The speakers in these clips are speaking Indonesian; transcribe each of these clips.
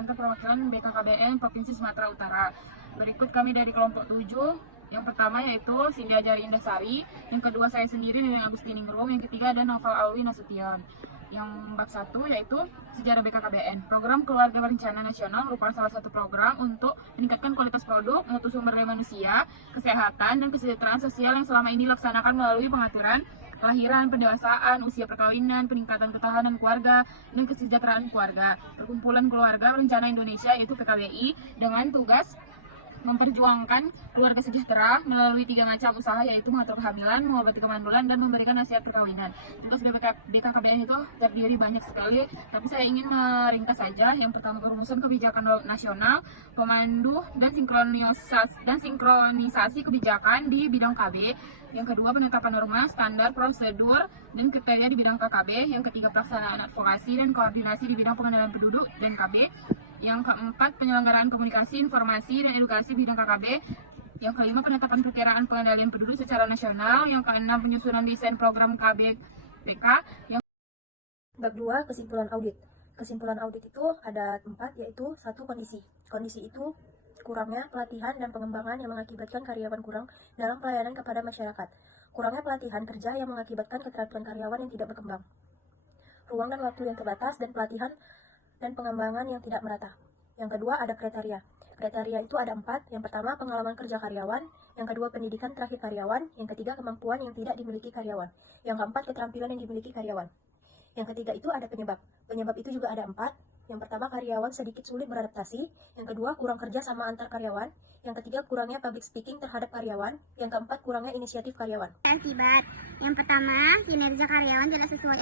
kantor perwakilan BKKBN Provinsi Sumatera Utara. Berikut kami dari kelompok 7. Yang pertama yaitu Cindy Ajari Indasari, yang kedua saya sendiri Nining Agustini Ningrum, yang ketiga ada Novel Alwi Nasution. Yang bab 1 yaitu Sejarah BKKBN. Program Keluarga Berencana Nasional merupakan salah satu program untuk meningkatkan kualitas produk, mutu sumber daya manusia, kesehatan, dan kesejahteraan sosial yang selama ini dilaksanakan melalui pengaturan kelahiran, pendewasaan, usia perkawinan, peningkatan ketahanan keluarga, dan kesejahteraan keluarga. Perkumpulan Keluarga Berencana Indonesia yaitu PKBI dengan tugas memperjuangkan keluarga sejahtera melalui 3 macam usaha, yaitu mengatur kehamilan, mengobati kemandulan, dan memberikan nasihat perkawinan. Tugas BKKBN itu terdiri banyak sekali, tapi saya ingin meringkas saja. Yang pertama, perumusan kebijakan nasional, pemandu dan sinkronisasi kebijakan di bidang KB. Yang kedua, penetapan norma, standar, prosedur, dan kriteria di bidang KKB. Yang ketiga, pelaksanaan advokasi dan koordinasi di bidang pengendalian penduduk dan KB. Yang keempat, penyelenggaraan komunikasi, informasi, dan edukasi bidang KKB. Yang kelima, penetapan perkiraan pengendalian penduduk secara nasional. Yang keenam, penyusunan desain program KBPK. Bab 2, kesimpulan audit. Kesimpulan audit itu ada 4, yaitu 1, kondisi. Kondisi itu kurangnya pelatihan dan pengembangan yang mengakibatkan karyawan kurang dalam pelayanan kepada masyarakat. Kurangnya pelatihan kerja yang mengakibatkan keterampilan karyawan yang tidak berkembang. Ruang dan waktu yang terbatas dan pelatihan dan pengembangan yang tidak merata. Yang kedua, ada kriteria. Kriteria itu ada 4. Yang pertama, pengalaman kerja karyawan. Yang kedua, pendidikan terakhir karyawan. Yang ketiga, kemampuan yang tidak dimiliki karyawan. Yang keempat, keterampilan yang dimiliki karyawan. Yang ketiga itu ada penyebab. Penyebab itu juga ada 4. Yang pertama, karyawan sedikit sulit beradaptasi. Yang kedua, kurang kerja sama antar karyawan. Yang ketiga, kurangnya public speaking terhadap karyawan. Yang keempat, kurangnya inisiatif karyawan. Akibat yang pertama, kinerja karyawan tidak sesuai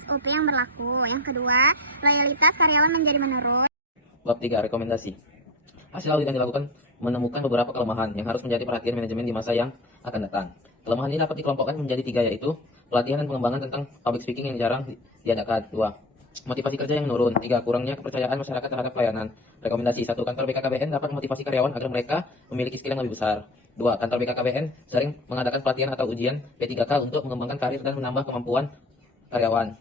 SOP yang berlaku. Yang kedua, loyalitas karyawan menjadi menurun. Bab 3, rekomendasi. Hasil audit yang dilakukan menemukan beberapa kelemahan yang harus menjadi perhatian manajemen di masa yang akan datang. Kelemahan ini dapat dikelompokkan menjadi 3, yaitu pelatihan dan pengembangan tentang public speaking yang jarang diadakan. 2, motivasi kerja yang menurun. 3, kurangnya kepercayaan masyarakat terhadap pelayanan. Rekomendasi. 1, kantor BKKBN dapat memotivasi karyawan agar mereka memiliki skill yang lebih besar. 2, kantor BKKBN sering mengadakan pelatihan atau ujian P3K untuk mengembangkan karir dan menambah kemampuan karyawan.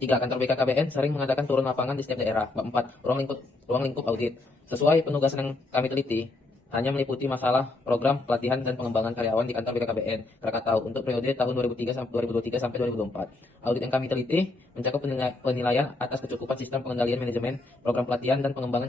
3, kantor BKKBN sering mengadakan turun lapangan di setiap daerah. 4, ruang lingkup audit. Sesuai penugasan yang kami teliti, hanya meliputi masalah program pelatihan dan pengembangan karyawan di kantor BKKBN Krakatau untuk periode tahun 2023 sampai 2024. Audit yang kami teliti mencakup penilaian atas kecukupan sistem pengendalian manajemen, program pelatihan dan pengembangan